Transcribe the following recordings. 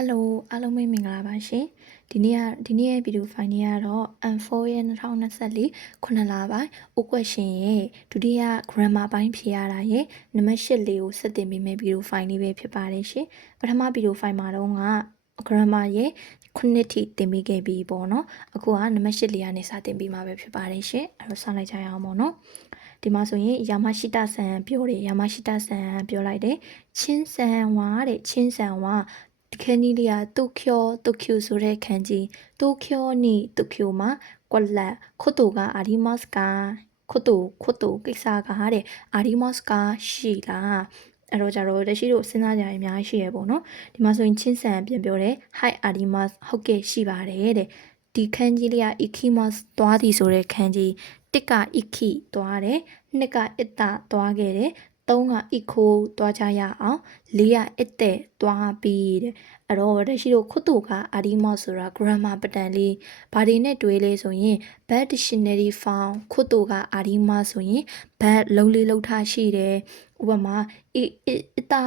Hello အားလုံးပဲမင်္ဂလာပါရှင်ဒီနေ့ရဲ့ဗီဒီယိုဖိုင်လေးကတော့ M4 ရဲ့2024ခုနှစ်လပိုင်းဥကွက်ရှင်ရဲ့ဒုတိယ grammar ပိုင်းဖြေရတာရဲ့နံပါတ်8လေးကိုဆက်တင်ပေးမယ့်ဗီဒီယိုဖိုင်လေးပဲဖြစ်ပါတယ်ရှင်ပထမဗီဒီယိုဖိုင်မှာတော့grammar ရဲ့ခုနှစ်ထိတင်ပေးခဲ့ပြီးပေါ့နော်အခုကနံပါတ်8လေးကနေစတင်ပေးမှာပဲဖြစ်ပါတယ်ရှင်အဲ့တော့ဆက်လိုက်ကြရအောင်ပေါ့နော်ဒီမှာဆိုရင်ယာမရှိတဆန်ပြောတယ်ယာမရှိတဆန်ပြောလိုက်တယ်ချင်းဆန်ဝါတဲ့ချင်းဆန်ဝါဒီခန်းကြီးလေးကတုကျူဆိုတဲ့ခန်းကြီးတုကျိုနီတုကျိုမှာကွက်လက်ခုတ်တူကအာဒီမတ်ကခုတ်တူကိစ္စကတဲ့အာဒီမတ်ကရှိလားအဲ့တော့ကြတော့တရှိတို့စဉ်းစားကြရအများကြီးရှိရပေါ့နော်ဒီမှာဆိုရင်ချင်းဆန်ပြန်ပြောတယ် hi adimas ဟုတ်ကဲ့ရှိပါတယ်တဲ့ဒီခန်းကြီးလေးက ikimas သွားသည်ဆိုတဲ့ခန်းကြီးတစ်က iki သွားတယ်နှစ်က ita သွားခဲ့တယ်3က eco သွားကြရအောင်4က ite သွားပြီးတဲ့အဲ့တော့တရှိတို့ခုတ်တူက adima ဆိုတာ grammar ပတန်လေးဘာတွေနဲ့တွဲလဲဆိုရင် bad dictionary found ခုတ်တူက adima ဆိုရင် bad လုံးလေးလုံးထားရှိတယ်ဥပမာ ita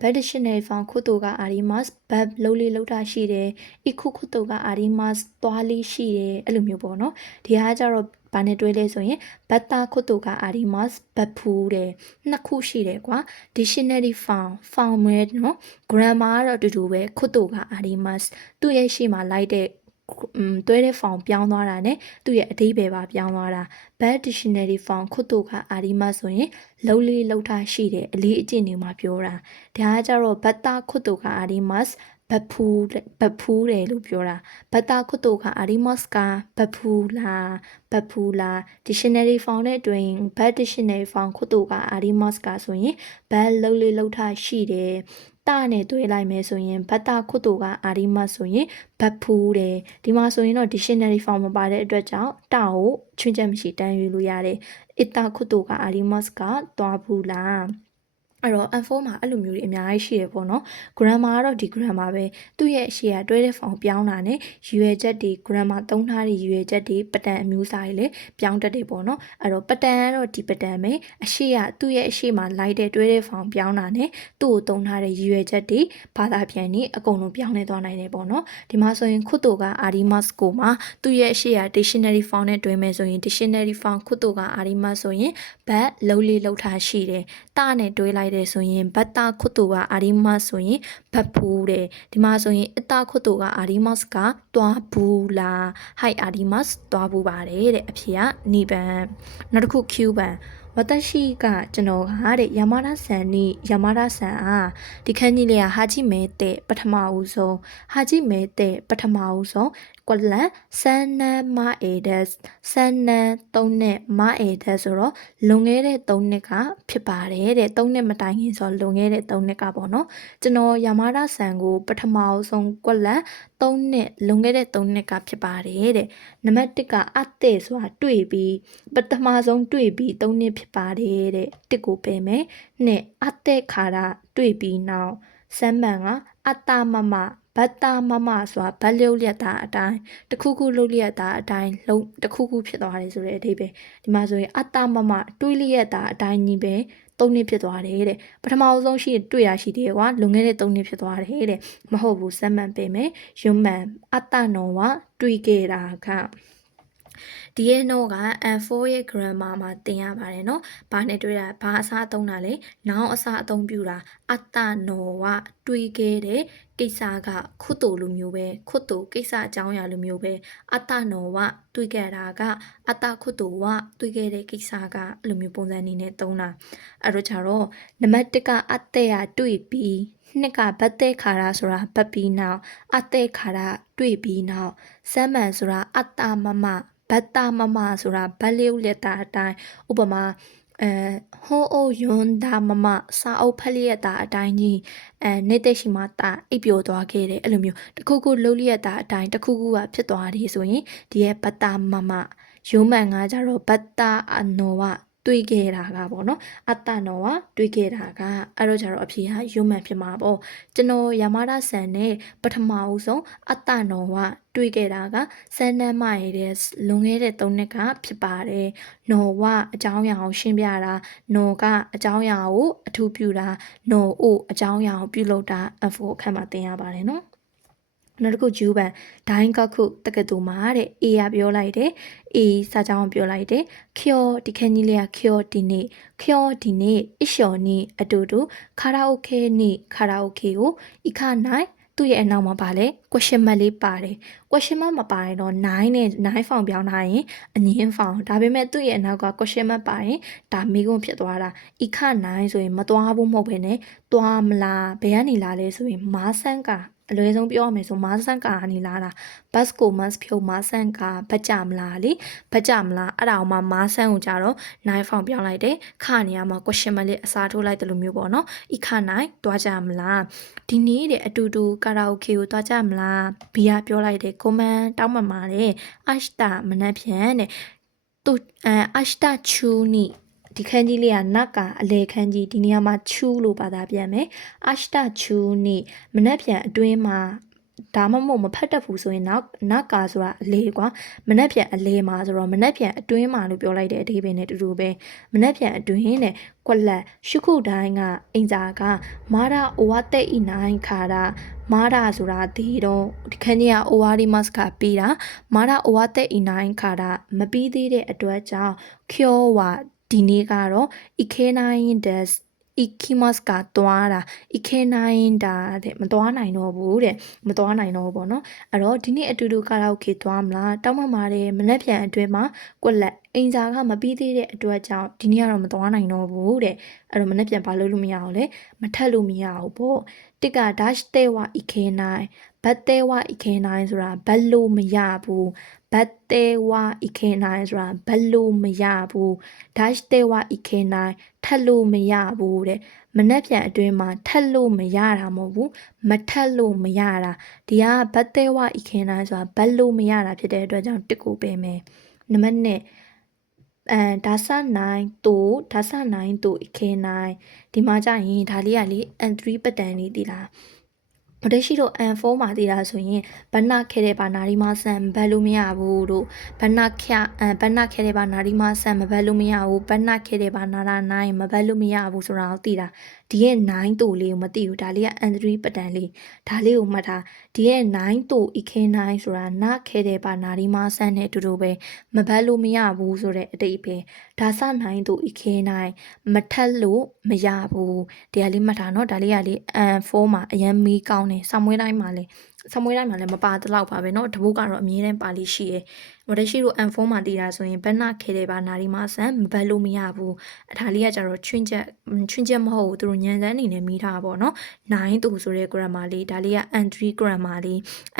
bad dictionary found ခုတ်တူက adimas bad လုံးလေးလုံးထားရှိတယ်eco ခုတ်တူက adimas သွားလေးရှိတယ်အဲ့လိုမျိုးပေါ့နော်ဒီဟာကြတော့ဘာနဲ့တွဲလဲဆိုရင်ဘတ်တာခုတ်တူက adimas ဘတ်ဖူးတယ်နှစ်ခုရှိတယ်ကွာ dictionary found မဲနော် grammar ကတော့အတူတူပဲခုတ်တူက adimas သူ့ရဲ့ရှေ့မှာလိုက်တဲ့တွဲတဲ့ found ပြောင်းသွားတာ ਨੇ သူ့ရဲ့အဓိပ္ပာယ်ပါပြောင်းသွားတာ bad dictionary found ခုတ်တူက adimas ဆိုရင်လုံးလေးလုံးထားရှိတယ်အလေးအကျင့်တွေမှာပြောတာဒါကကြတော့ဘတ်တာခုတ်တူက adimasဘတ်ဖူးတယ်လို့ပြောတာဘတ်တာခုတ်တူက adimas ကဘတ်ဖူးလား dictionary found နဲ့တွင် bad dictionary found ခုတ်တူက adimas ကဆိုရင် bad လုံးလေးလုံးထားရှိတယ်တာနဲ့တွဲလိုက်မယ်ဆိုရင်ဘတ်တာခုတ်တူက adimas ဆိုရင်ဘတ်ဖူးတယ်ဒီမှာဆိုရင်တော့ dictionary found မပါတဲ့အတွက်ကြောင့်တာကိုချွင်းချက်မရှိတန်းရွေးလို့ရတယ် ita ခုတ်တူက adimas ကသွားဘူးလားအဲ့တော့ M4 မှာအဲ့လိုမျိုးတွေအများကြီးရှိရပေါ့နော် grammar ကတော့ဒီ grammar ပဲသူ့ရဲ့အရှိကတွဲတဲ့ form ပြောင်းတာ ਨੇ ရွယ်ချက်တွေ grammar သုံးထားတဲ့ရွယ်ချက်တွေပတန်အမျိုးအစားတွေလည်းပြောင်းတတ်တယ်ပေါ့နော်အဲ့တော့ပတန်ကတော့ဒီပတန်ပဲအရှိကသူ့ရဲ့အရှိမှာလိုက်တဲ့တွဲတဲ့ form ပြောင်းတာ ਨੇ သူ့ကိုသုံးထားတဲ့ရွယ်ချက်တွေဘာသာပြန်နေအကုန်လုံးပြောင်းလဲသွားနိုင်တယ်ပေါ့နော်ဒီမှာဆိုရင်ခုတ်တူက adimas ကိုမှာသူ့ရဲ့အရှိက dictionary form နဲ့တွဲမယ်ဆိုရင် dictionary form ခုတ်တူက adimas ဆိုရင်ဘတ်လုံးလေးလုံးထားရှိတယ်တာနဲ့တွဲလိုက်တယ်ဆိုရင်ဘတ်တာခုတ်တူက adimas ဆိုရင်ဘတ်ဖူးတယ်ဒီမှာဆိုရင်အတာခုတ်တူက adimas ကတွားဘူးလား hi adimas တွားဘူးပါတယ်တဲ့အဖြေကနိဗ္ဗာန်နောက်တစ်ခု Q ဘန်ဝတရှိကကျွန်တော်ကတဲ့ယာမာရဆန်အားဒီခန်းကြီးလေးကဟာဂျီမဲတဲ့ပထမဦးဆုံးဟာဂျီမဲတဲ့ပထမဦးဆုံးကွက်လန်ဆန်နန်မာအေဒက်ဆန်နန်3နှစ်မာအေဒက်ဆိုတော့လွန်ခဲ့တဲ့3နှစ်ကဖြစ်ပါတယ်တဲ့3နှစ်မတိုင်ခင်ဆိုလွန်ခဲ့တဲ့3နှစ်ကပေါ့နော်ကျွန်တော်ယာမာရဆန်ကိုပထမဆုံးကွက်လန်3နှစ်လွန်ခဲ့တဲ့3နှစ်ကဖြစ်ပါတယ်တဲ့နံပါတ်1ကအတဲ့ဆိုတာတွေ့ပြီးပထမဆုံးတွေ့ပြီး3နှစ်ဖြစ်ပါတယ်တဲ့တစ်ကိုပယ်မယ်နှစ်အတဲ့ခါရတွေ့ပြီးနောက်စမ်းမှန်ကအတမမဘတ်တာမမဆိုတာဗတ်လျုပ်လျက်တာအတိုင်းတခုခုလုပ်လျက်တာအတိုင်းလုံးတခုခုဖြစ်သွားတယ်ဆိုတဲ့အဓိပ္ပာယ်ဒီမှာဆိုရင်အတမမတွေးလျက်တာအတိုင်းကြီးပဲ3နှစ်ဖြစ်သွားတယ်တဲ့ပထမအဆုံးရှိတွေ့ရရှိတယ်ကွာလွန်ခဲ့တဲ့3နှစ်ဖြစ်သွားတယ်တဲ့မဟုတ်ဘူးစမ်းမှန်ပေးမယ်ယွန်းမှန်အတနောဝတွေးခဲ့တာကဒီရဲ့တော့က M4 ရဲ့ grammar မှာသင်ရပါတယ်เนาะဘာနဲ့တွေ့တာဘာအစားအသုံးတာလဲနောင်အစားအသုံးပြုတာအတနောဝတွေးခဲ့တဲ့ကိစ္စကခုတ်တူလိုမျိုးပဲခုတ်တူကိစ္စအကြောင်းအရာလိုမျိုးပဲအတနောဝတွေးခဲ့တာကအတခုတ်တူဝတွေးခဲ့တဲ့ကိစ္စကအဲ့လိုမျိုးပုံစံအနေနဲ့သုံးတာအဲ့တော့ကြတော့နံပါတ်1ကအတဲ့ကတွေ့ပြီးနှစ်ကဘတ်တဲ့ခါရဆိုတာဘတ်ပြီးနောက်အတဲ့ခါရတွေ့ပြီးနောက်စမ်းမှန်ဆိုတာအတမမဘတ်တာမမဆိုတာဘတ်လျုပ်လက်တာအတိုင်းဥပမာဟိုအိုယွန်းဒါမမစာအုပ်ဖက်လျက်တာအတိုင်းကြီးနေတဲ့ရှိမှတာအိပ်ပျော်သွားခဲ့တယ်အဲ့လိုမျိုးတခုခုလှုပ်လျက်တာအတိုင်းတခုခုကဖြစ်သွားတယ်ဆိုရင်ဒီရဲ့ဘတ်တာမမယုံမှန်ကကြတော့ဘတ်တာအနော်ဝတွေးခဲ့တာကပေါ့နော်အတနော်ဝတွေးခဲ့တာကအဲ့တော့ကြတော့အဖြေဟာယုံမှန်ဖြစ်မှာပေါ့ကျွန်တော်ယာမာရဆန်နဲ့ပထမဦးဆုံးအတနော်ဝတွေးခဲ့တာကစန်းနမ်းမရတဲ့လွန်ခဲ့တဲ့3နှစ်ကဖြစ်ပါတယ်နော်ဝအကြောင်းအရာကိုရှင်းပြတာနော်ကအကြောင်းအရာကိုအထူးပြုတာနော်အိုအကြောင်းအရာကိုပြုလုပ်တာ F4 အခန်းမှာသင်ရပါတယ်နော် နောက်တစ်ခုဂျူးပန်ဒိုင်းကခုတက္ကသိုလ်မှာတဲ့ A ရပြောလိုက်တယ် A စာကြောင်းပြောလိုက်တယ်ခောဒီခန်းကြီးလေးကခောဒီနေ့အလျှော်နေ့အတူတူခါရာအိုကေနေ့ခါရာအိုကေကိုဤခနိုင်သူ့ရဲ့အနောက်မှာပါလဲ question mark လေးပါတယ် question mark မပါရင်တော့9နဲ့9ဖောင်ပြောင်းထားရင်အငင်းဖောင်ဒါပေမဲ့သူ့ရဲ့အနောက်က question mark ပါရင်ဒါမိကုန်းဖြစ်သွားတာဤခ9ဆိုရင်မသွားဘူးမဟုတ်ဘဲနဲ့သွားမလားဘယ်ကနေလာလဲဆိုရင်မားဆန်းကအလွယ်ဆုံးပြောရမယ်ဆိုမားဆန်ကာကနေလာတာဘတ်ကိုမတ်ဖြုတ်မားဆန်ကာဘတ်ကြမလားလေဘတ်ကြမလားအဲ့ဒါအောင်မှမားဆန်ကိုကြတော့9ဖောင်ပြောင်းလိုက်တယ်ခနေရာမှာ question mark လေးအစားထိုးလိုက်တယ်လို့မျိုးပေါ့နော်ဤခနိုင်တွားကြမလားဒီနေ့တဲ့အတူတူကာရာအိုကေကိုတွားကြမလားဘီယာပြောလိုက်တယ်ကွန်မန်တောင်းပန်ပါတယ်အရှတာမနှက်ဖြန်တဲ့သူအရှတာချူနီဒီခန်းကြီးလေးကနတ်ကအလေခန်းကြီးဒီနေရာမှာချူလို့ဘာသာပြန်မယ်အရှတချူနေမနှက်ပြန်အတွင်းမှာဒါမှမဟုတ်မဖတ်တတ်ဘူးဆိုရင်နောက်နတ်ကာဆိုတာအလေကွာမနှက်ပြန်အလေမှာဆိုတော့မနှက်ပြန်အတွင်းမှာလို့ပြောလိုက်တဲ့အဓိပ္ပာယ်နဲ့တူတူပဲမနှက်ပြန်အတွင်းနဲ့ကွက်လက်ရှုခုတိုင်းကအင်ဂျာကမာရာအိုဝတ်တဲ့ဤနိုင်ခါရာမာရာဆိုတာဒီတော့ဒီခန်းကြီးကအိုဝါရီမတ်ကပြီးတာမာရာအိုဝတ်တဲ့ဤနိုင်ခါရာမပြီးသေးတဲ့အတွက်ကြောင့်ကျော်ဝါဒီနေ့ကတော့ Ike9 des Ikimas ကတွားတာ Ike9 ဒါတဲ့မတွားနိုင်တော့ဘူးတဲ့မတွားနိုင်တော့ဘူးပေါ့နော်အဲ့တော့ဒီနေ့အတူတူကာရာအိုကေတွားမလားတောင်းပန်ပါတယ်မနေ့ပြန်အတွင်းမှာကွက်လက်အင်ဂျာကမပြီးသေးတဲ့အတွက်ကြောင့်ဒီနေ့ကတော့မတွားနိုင်တော့ဘူးတဲ့အဲ့တော့မနေ့ပြန်ဘာလို့မရအောင်လဲမထက်လို့မရဘူးပေါ့တစ်က dash တဲ့ဝ Ike9 ဘတ်တဲ့ဝ Ike9 ဆိုတာဘတ်လို့မရဘူးဘတ်တဲ့ဝ Ike9 ဆိုတာဘတ်လို့မရဘူး dash တဲ့ဝ Ike9 ထက်လို့မရဘူးတဲ့မနှက်ပြန်အတွင်းမှာထက်လို့မရတာမဟုတ်ဘူးမထက်လို့မရတာဒီကဘတ်တဲ့ဝ Ike9 ဆိုတာဘတ်လို့မရတာဖြစ်တဲ့အတွက်ကြောင့်တစ်ကိုပေးမယ်နံပါတ်1ဒါဆ9တူ Ike9 ဒီမှာကြရင်ဒါလေးကလေ N3 ပတ်တန်လေးတည်လားတရှိတော့ N4 မှာတည်တာဆိုရင်ဘဏခဲတဲ့ဘာနာရီမဆန်ဘတ်လို့မရဘူးတို့ဘဏခဲတဲ့ဘာနာရီမဆန်မဘတ်လို့မရဘူးဘဏခဲတဲ့ဘာနာရာ9မဘတ်လို့မရဘူးဆိုတာကိုတည်တာဒီရဲ့9တူလေးကိုမသိဘူးဒါလေးက N3 ပတ်တန်လေးဒါလေးကိုမှတ်ထားဒီရဲ့9တူ Ek9 ဆိုတာနာခဲတဲ့ဘာနာရီမဆန်နဲ့အတူတူပဲမဘတ်လို့မရဘူးဆိုတဲ့အတိတ်ပဲဒါစ9တူ Ek9 မထက်လို့မရဘူးဒီကလေးမှတ်ထားနော်ဒါလေးကလေ N4 မှာအရင်မီးကောင်းတယ်ဆမွေးတိုင်းမှာလည်းမပါတလောက်ပါပဲเนาะတပုတ်ကတော့အမြဲတမ်းပါလိရှိရယ်ဝရရှိတို့ N4 မှာတည်တာဆိုရင်ဘဏခဲတယ်ပါနာရီမဆန်မဘတ်လို့မရဘူးအထာလေးကကြတော့ချွင်းချက်မဟုတ်ဘူးသူတို့ညံစမ်းနေနဲ့မိထားပါတော့9တူဆိုတဲ့ grammar လေးဒါလေးက N3 grammar လေး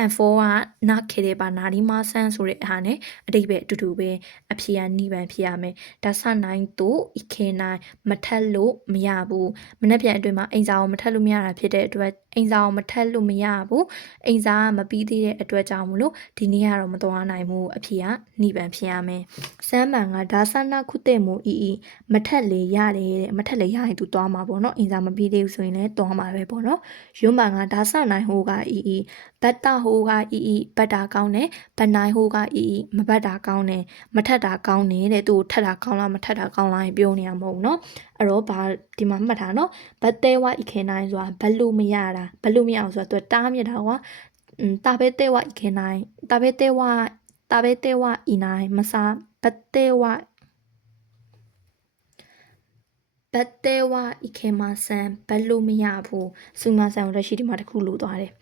N4 ကနာခဲတယ်ပါနာရီမဆန်ဆိုတဲ့အားနဲ့အတိတ်ပဲအတူတူပဲအဖြေကနှိပန်ဖြစ်ရမယ်ဒါစ9တူ Ek9 မထက်လို့မရဘူးမနေ့ပြန်အတွင်းမှာအိမ်စာကိုမထက်လို့မရတာဖြစ်တဲ့အတွက်အိမ်စာကိုမထက်လို့မရဘူးအိမ်စာကမပြီးသေးတဲ့အတွက်ကြောင့်မလို့ဒီနေ့ကတော့မသွားနိုင်ဘူးအဖြေကနှိပန်ဖြစ်ရမယ်စမ်းမှန်ကဒါဆနာခုတဲ့မူအီမထက်လေရတယ်တဲ့မထက်လေရရင်သူသွားမှာပေါ့နော်အိမ်စာမပြီးသေးဘူးဆိုရင်လည်းသွားမှာပဲပေါ့နော်ရုံးမှန်ကဒါဆနိုင်ဟိုကအီဘတ်တာဟိုကအီဘတ်တာကောင်းတယ်ဘတ်နိုင်ဟိုကအီမဘတ်တာကောင်းတယ်မထက်တာကောင်းတယ်တဲ့သူ့ကိုထက်တာကောင်းလားမထက်တာကောင်းလားပြောနေရမဟုတ်နော်အဲ့တော့ဒီမှာမှတ်ထားနော်ဘတ်တဲဝEk9 ဆိုတာဘတ်လို့မရတာဘတ်လို့မရအောင်ဆိုတာသူတားမြစ်တာကွာတာပဲတဲဝEk9တာပဲတဲဝE9မစားဘတ်တဲဝEkမဆန်ဘတ်လို့မရဘူးစူမဆန်ရရှိဒီမှာတခုလို့သွားတယ်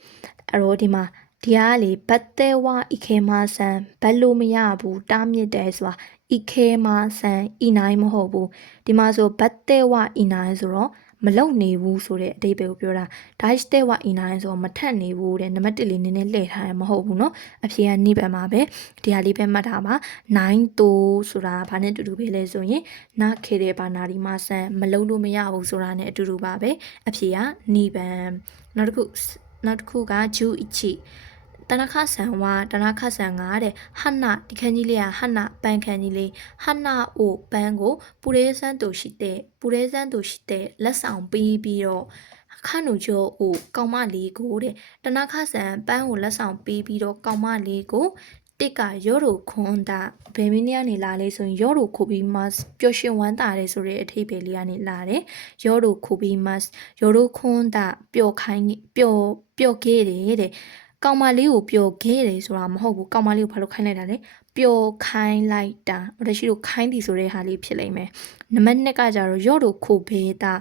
အဲ့တော့ဒီမှာဒီကလေဘတ်တဲဝEkမဆန်ဘတ်လို့မရဘူးတားမြစ်တယ်ဆိုတာEkမဆန်E9မဟုတ်ဘူးဒီမှာဆိုဘတ်တဲဝE9ဆိုတော့မလုံနေဘူးဆိုတဲ့အဓိပ္ပာယ်ကိုပြောတာ dash တဲ့ဝ E9 ဆိုတော့မထက်နေဘူးတဲ့နံပါတ်1လေးနည်းနည်းလှည့်ထားရမဟုတ်ဘူးเนาะအဖြေကနှိပန်ပါပဲဒီဟာလေးပဲမှတ်ထားပါ9တိုးဆိုတာဘာနဲ့တူတူပဲလဲဆိုရင်နာခေတဲ့ဘာနာရီမဆန်မလုံလို့မရဘူးဆိုတာနဲ့အတူတူပါပဲအဖြေကနှိပန်နောက်တစ်ခုကဂျူအီချီတနခဆန်ဝါတနခဆန်ငါတဲ့ဟနာဒီခန်းကြီးလေးကဟနာပန်းခန်းကြီးလေးဟနာအိုပန်းကိုပူရဲစန်းတူရှိတဲ့လက်ဆောင်ပေးပြီးတော့ခနူကျော်အိုကောင်မလေးကိုတဲ့တနခဆန်ပန်းကိုလက်ဆောင်ပေးပြီးတော့ကောင်မလေးကိုတစ်ကရောရိုခွန်တာဘယ်မင်းကနေလာလဲဆိုရင်ရောရိုခိုပြီးမတ်ပျော်ရွှင်ဝမ်းသာတယ်ဆိုတဲ့အထိပ္ပယ်လေးကနေလာတယ်ရောရိုခိုပြီးမတ်ရောရိုခွန်တာပျော်ခဲ့တယ်တဲ့ ကောင်မလေးကိုပျော်ခဲ့တယ်ဆိုတာမဟုတ်ဘူးကောင်မလေးကိုဘာလို့ခိုင်းလိုက်တာလဲပျော်ခိုင်းလိုက်တာတရှိလို့ခိုင်းသည်ဆိုတဲ့ဟာလေးဖြစ်လိမ့်မယ်နံပါတ်2ကကြတော့ရော့တို့ခိုဘေးတာ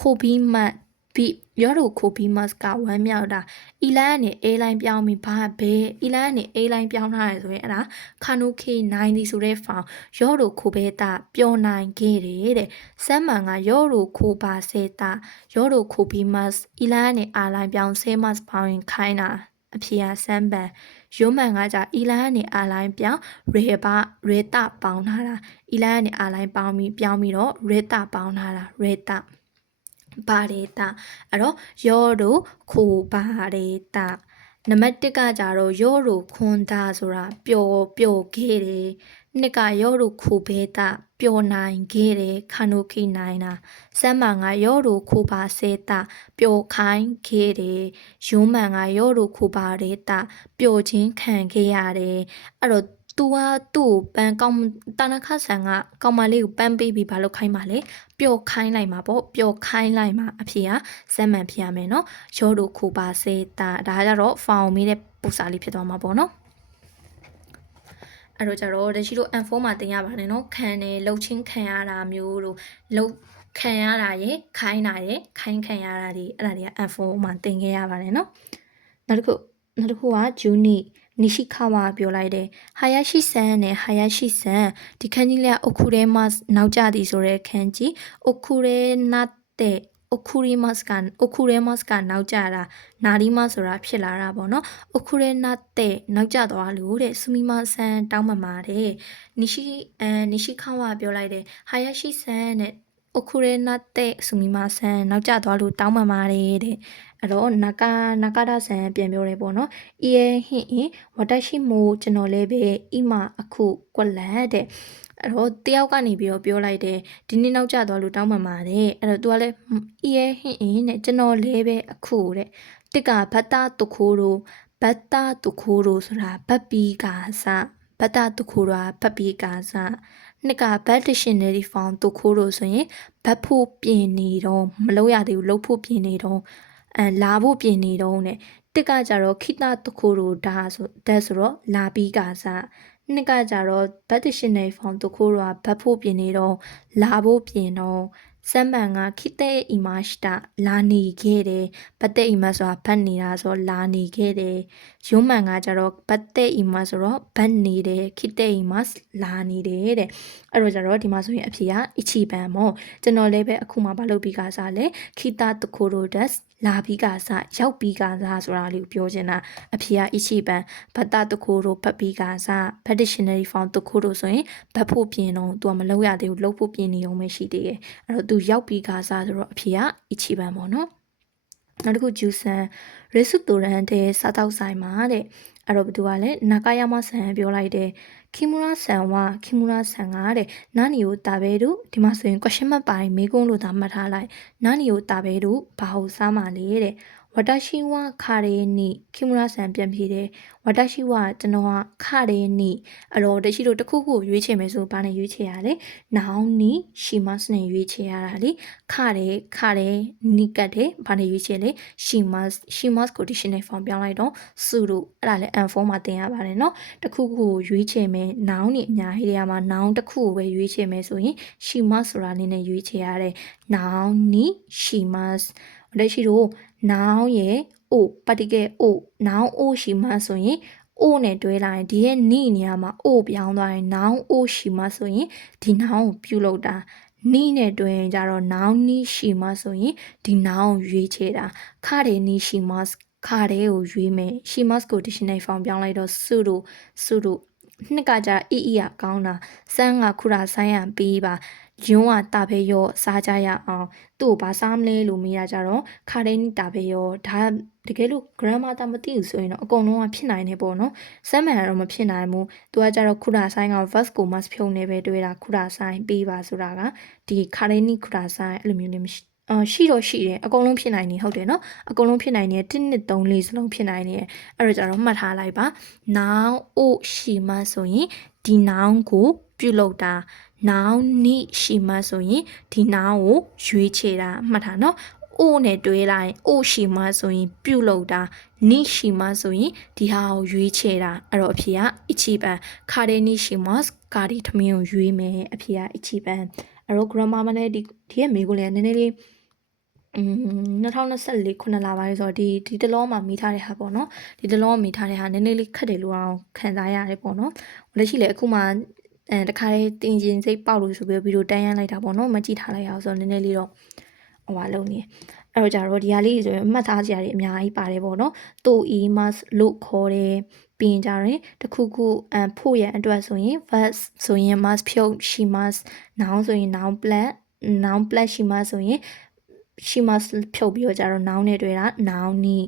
ခိုဘီမတ်ပြီးရော့တို့ခိုဘီမတ်ကဝမ်းမြောက်တာအီလန်ကနေအေးလိုင်းပြောင်းပြီးဘာဘဲအီလန်ကနေအေးလိုင်းပြောင်းထားတယ်ဆိုရင်အဲ့ဒါခါနိုခေ9ဒီဆိုတဲ့ဖောင်ရော့တို့ခိုဘေးတာပျော်နိုင်ခဲ့တယ်တဲ့စမ်းမှန်ကရော့တို့ခိုပါစေတာရော့တို့ခိုဘီမတ်အီလန်ကနေအာလိုင်းပြောင်းဆေးမတ်ပေါင်းရင်ခိုင်းတာအဖေကစမ်းပန်ရုံးမှန်ကကြအီလန်ကနေအာလိုင်းပြောင်းရေတာပေါင်းထားတာအီလန်ကနေအာလိုင်းပေါင်းပြီးပြောင်းပြီးတော့ရေတာပေါင်းထားတာရေတာဘာဒေတာအဲ့တော့ရောတို့ခိုဘာဒေတာနံပါတ်1ကကြတော့ရောတို့ခွန်တာဆိုတာပျော်ခဲ့တယ်နှစ်ကရောတို့ခိုဘဲတာပျော်နိုင်ခဲ့တယ်ခါနိုခိနိုင်တာစမ်းမှန်ကရောတို့ခိုပါစေတာပျော်ခိုင်းခဲ့တယ်ရုံးမှန်ကရောတို့ခိုပါဒေတာပျော်ခြင်းခံခဲ့ရတယ်အဲ့တော့သူကသူ့ကိုပန်းကောင်းတာနခဆန်ကကောင်မလေးကိုပန်းပေးပြီးဘာလို့ခိုင်းပါလဲပျော်ခိုင်းလိုက်မှာပေါ့ပျော်ခိုင်းလိုက်မှာအဖေကစမ်းမှန်ဖြစ်ရမယ်နော်ရောတို့ခိုပါစေတာဒါကြတော့ဖောင်မီးတဲ့ပုံစံလေးဖြစ်သွားမှာပေါ့နော်အဲ့တော့ကြတော့တရှိတို့ N4 မှာတင်ရပါတယ်နော်ခံတယ်လှုပ်ချင်းခံရတာမျိုးလို့လှုပ်ခံရတာရယ်ခိုင်းတာရယ်ခိုင်းခံရတာဒီအဲ့ဒါတွေက N4 မှာတင်ခဲ့ရပါတယ်နော်နောက်တစ်ခုကဂျူနီနီရှိခါဝါပြောလိုက်တယ်ဟာယာရှိဆန်နဲ့ဟာယာရှိဆန်ဒီခန်းကြီးလေးအခုရဲမတ်နောက်ကြသည်ဆိုတဲ့ခန်းကြီးအခုရဲနတ်တဲ့အခုရဲမတ်ကနောက်ကြတာနာရီမဆိုတာဖြစ်လာတာပေါ့နော်အခုရဲနတ်တဲ့နောက်ကြသွားလို့တဲ့စူမီမဆန်တောင်းပန်ပါတယ်နီရှိခါဝါပြောလိုက်တယ်ဟာယာရှိဆန်နဲ့အခုရဲနတ်တဲ့စူမီမဆန်နောက်ကြသွားလို့တောင်းပန်ပါတယ်တဲ့အဲ့တော့နာကာဒဆန်ပြန်ပြောတယ်ပေါ့နော်အီဟင်ဝတရှိမို့ကျွန်တော်လည်းပဲအီမအခုကွက်လက်တဲ့အဲ့တော့တယောက်ကနေပြီးတော့ပြောလိုက်တယ်ဒီနေ့နောက်ကျသွားလို့တောင်းပန်ပါတယ်အဲ့တော့ तू ကလည်းအီဟင်တဲ့ကျွန်တော်လည်းပဲအခုတဲ့တစ်ကဘတ်တာတုခိုးတို့ဆိုတာဘတ်ပီကာစဘတ်တာတုခိုးတို့ဘတ်ပီကာစနှစ်ကဘတ်ဒစ်ရှင်နယ်ရီဖောင်တုခိုးတို့ဆိုရင်ဘတ်ဖို့ပြင်နေတော့မလုပ်ရသေးဘူးလုပ်ဖို့ပြင်နေတော့လာဖို့ပြင်နေတော့နဲ့တစ်ကကြတော့ခိတတခုတို့ဒါဆိုတော့လာပြီးကစားနှစ်ကကြတော့ဘတ်တရှင်နေဖောင်တခုတို့ကဘတ်ဖို့ပြင်နေတော့လာဖို့ပြင်တော့စမ်းမှန်ကခိတဲ့အီမတ်တာလာနေခဲ့တယ်ဘတ်တဲ့အီမတ်ဆိုတာဘတ်နေတာဆိုတော့လာနေခဲ့တယ်ရုံးမှန်ကကြတော့ဘတ်တဲ့အီမတ်ဆိုတော့ဘတ်နေတယ်ခိတဲ့အီမတ်လာနေတယ်တဲ့အဲ့တော့ကြတော့ဒီမှာဆိုရင်အဖြေကအချီပန်မောကျွန်တော်လည်းပဲအခုမှမလုပ်ပြီးကစားလဲခိတတခုတို့ဒက်လာပြီးကစားရောက်ပြီးကစားဆိုတာလေးကိုပြောချင်တာအဖြေကအချီပန်ဘတ်တာတခုတို့ဘတ်ပြီးကစားဘတ်ဒစ်ရှင်နယ်ရီဖောင်တခုတို့ဆိုရင်ဘတ်ဖို့ပြင်တော့သူကမလုပ်ရသေးဘူးလုပ်ဖို့ပြင်နေအောင်ပဲရှိသေးတယ်အဲ့တော့သူရောက်ပြီးကစားဆိုတော့အဖြေကအချီပန်ပေါ့နော်နောက်တစ်ခုဂျူဆန်ရေစုတိုရန်တဲ့စားတောက်ဆိုင်မှာတဲ့အဲ့တော့ဘသူကလည်းနာကာယာမဆန်ပြောလိုက်တယ်ခီမူရာဆန်ကတဲ့နာနီကိုတာဘဲတို့ဒီမှာဆိုရင် question mark ပိုင်းမေးခွန်းလို့သာမှတ်ထားလိုက်နာနီကိုတာဘဲတို့ဘာဟုတ်စားမှလဲတဲ့ဝတရှိဝခါရဲနီခီမူရာဆန်ပြန်ပြေတယ်ဝတရှိဝကျွန်တော်ကခါရဲနီအဲ့တော့တရှိတို့တစ်ခုခုရွေးချယ်မယ်ဆိုဘာနဲ့ရွေးချယ်ရလဲနောင်နီရှီမတ်နဲ့ရွေးချယ်ရတာလေခါရဲနီကတ်တယ်ဘာနဲ့ရွေးချယ်လဲရှီမတ်ကို additional form ပြောင်းလိုက်တော့စုတို့အဲ့ဒါလည်း N4 မှာသင်ရပါတယ်เนาะတစ်ခုခုရွေးချယ်မယ်နောင်နီအများကြီးတွေကမှာနောင်တစ်ခုကိုပဲရွေးချယ်မယ်ဆိုရင်ရှီမတ်ဆိုတာနည်းနဲ့ရွေးချယ်ရတယ်နောင်နီရှီမတ်လက်ရှိတို့နောင်ရဲ့အိုပါတီကဲအိုနောင်အိုရှိမှဆိုရင်အိုနဲ့တွဲလိုက်ရင်ဒီရဲ့နိနေရာမှာအိုပြောင်းသွားရင်နောင်အိုရှိမှဆိုရင်ဒီနောင်ကိုပြုတ်လောက်တာနိနဲ့တွဲရင်ကြတော့နောင်နိရှိမှဆိုရင်ဒီနောင်ကိုရွေးချယ်တာခါတယ်နိရှိမှခါတယ်ကိုရွေးမယ်ရှိမှကို additional form ပြောင်းလိုက်တော့စုတို့နှစ်ကကြအီကောင်းတာစမ်းကခုရာဆိုင်းရပြီးပါယွန်းကတာဖဲရောစားကြရအောင်သူ့ကိုဘာစားမလဲလို့မေးတာကြတော့ခါတိုင်းတာဖဲရောဒါတကယ်လို့ grammar တာမသိဘူးဆိုရင်တော့အကုန်လုံးကဖြစ်နိုင်တယ်ပေါ့နော်စမ်းမှန်တော့မဖြစ်နိုင်ဘူးသူကကြတော့ခုရာဆိုင်းက verse ကို must ဖြုံနေပဲတွေ့တာခုရာဆိုင်းပြီးပါဆိုတာကဒီခါတိုင်းခုရာဆိုင်းအဲ့လိုမျိုးလေးမရှိရှိတော့ရှိတယ်အကုန်လုံးဖြစ်နိုင်နေဟုတ်တယ်နော်အကုန်လုံးဖြစ်နိုင်နေ1 2 3 4စလုံးဖြစ်နိုင်နေအဲ့တော့ကြတော့မှတ်ထားလိုက်ပါ noun အိုရှိမှဆိုရင်ဒီ noun ကိုပြုလုပ်တာ noun နိရှိမှဆိုရင်ဒီ noun ကိုရွေးချယ်တာမှတ်ထားနော် အိုးနဲ့တွဲလိုက်အိုးရှိမှဆိုရင်ပြုတ်လို့တာနိရှိမှဆိုရင်ဒီဟာကိုရွေးချယ်တာအဲ့တော့အဖေကအချီပန်ခါတဲ့နိရှိမှကာဒီထမင်းကိုရွေးမယ်အဖေကအချီပန်အဲ့တော့ grammar မနဲ့ဒီရဲ့မိကိုလည်းနည်းနည်းလေး2024ခုနှစ်လပိုင်းဆိုတော့ဒီတလောမှာမိထားတဲ့ဟာပေါ့နော်ဒီတလောမိထားတဲ့ဟာနည်းနည်းလေးခက်တယ်လို့အောင်ခံစားရတယ်ပေါ့နော်လက်ရှိလည်းအခုမှတခါလေးတင်ကျင်စိတ်ပေါက်လို့ဆိုပြီးဗီဒီယိုတန်းရမ်းလိုက်တာပေါ့နော်မကြည့်ထားလိုက်ရအောင်ဆိုတော့နည်းနည်းလေးတော့ဟိုပါလုံးနေအဲ့တော့ကြတော့ဒီဟာလေးဆိုရင်အမှတ်သားစရာတွေအများကြီးပါတယ်ပေါ့နော်တူအီမတ်လို့ခေါ်တယ်ပြီးရင်ကြရင်တခုခုဖို့ရန်အတွက်ဆိုရင် verse ဆိုရင် must ဖြုတ် she must noun ဆိုရင် noun plus she must ဆိုရင်she must ဖြုတ်ပြီးတော့ကြတော့ noun နဲ့တွေ့တာ noun နီ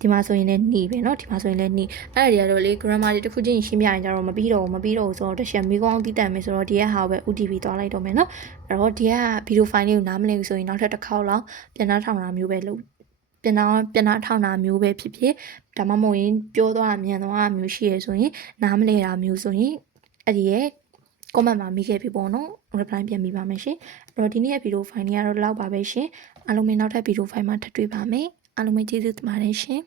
ဒီမှာဆိုရင်လည်းနီပဲเนาะဒီမှာဆိုရင်လည်းနီအဲ့ဒါတွေကတော့လေ grammar တွေတစ်ခုချင်းရှင်းပြရင်ကြတော့မပြီးတော့ဘူးဆိုတော့တစ်ချက်မိကောင်းတည်တတ်မယ်ဆိုတော့ဒီကဟာပဲ UTV သွားလိုက်တော့မယ်เนาะအဲ့တော့ဒီကဗီဒီယိုဖိုင်လေးကိုနားမလည်ဘူးဆိုရင်နောက်ထပ်တစ်ခေါက်လောက်ပြန်နှားထောင်တာမျိုးပဲလုပ်ပြန်နှားထောင်တာမျိုးပဲဖြစ်ဖြစ်ဒါမှမဟုတ်ရင်ပြောသွားတာမြန်သွားတာမျိုးရှိရဆိုရင်နားမလည်တာမျိုးဆိုရင်အဲ့ဒီရဲ့ comment မှာမိခဲ့ပြီပေါ့နော် reply ပြန်ပြီးပါမယ်ရှင်အဲ့တော့ဒီနေ့ရဲ့ဗီဒီယိုဖိုင်လေးကတော့လောက်ပါပဲရှင်အားလုံးပဲနောက်ထပ်ဗီဒီယိုဖိုင်မှာထပ်တွေ့ပါမယ်အားလုံးပဲကျေးဇူးတင်ပါတယ်ရှင်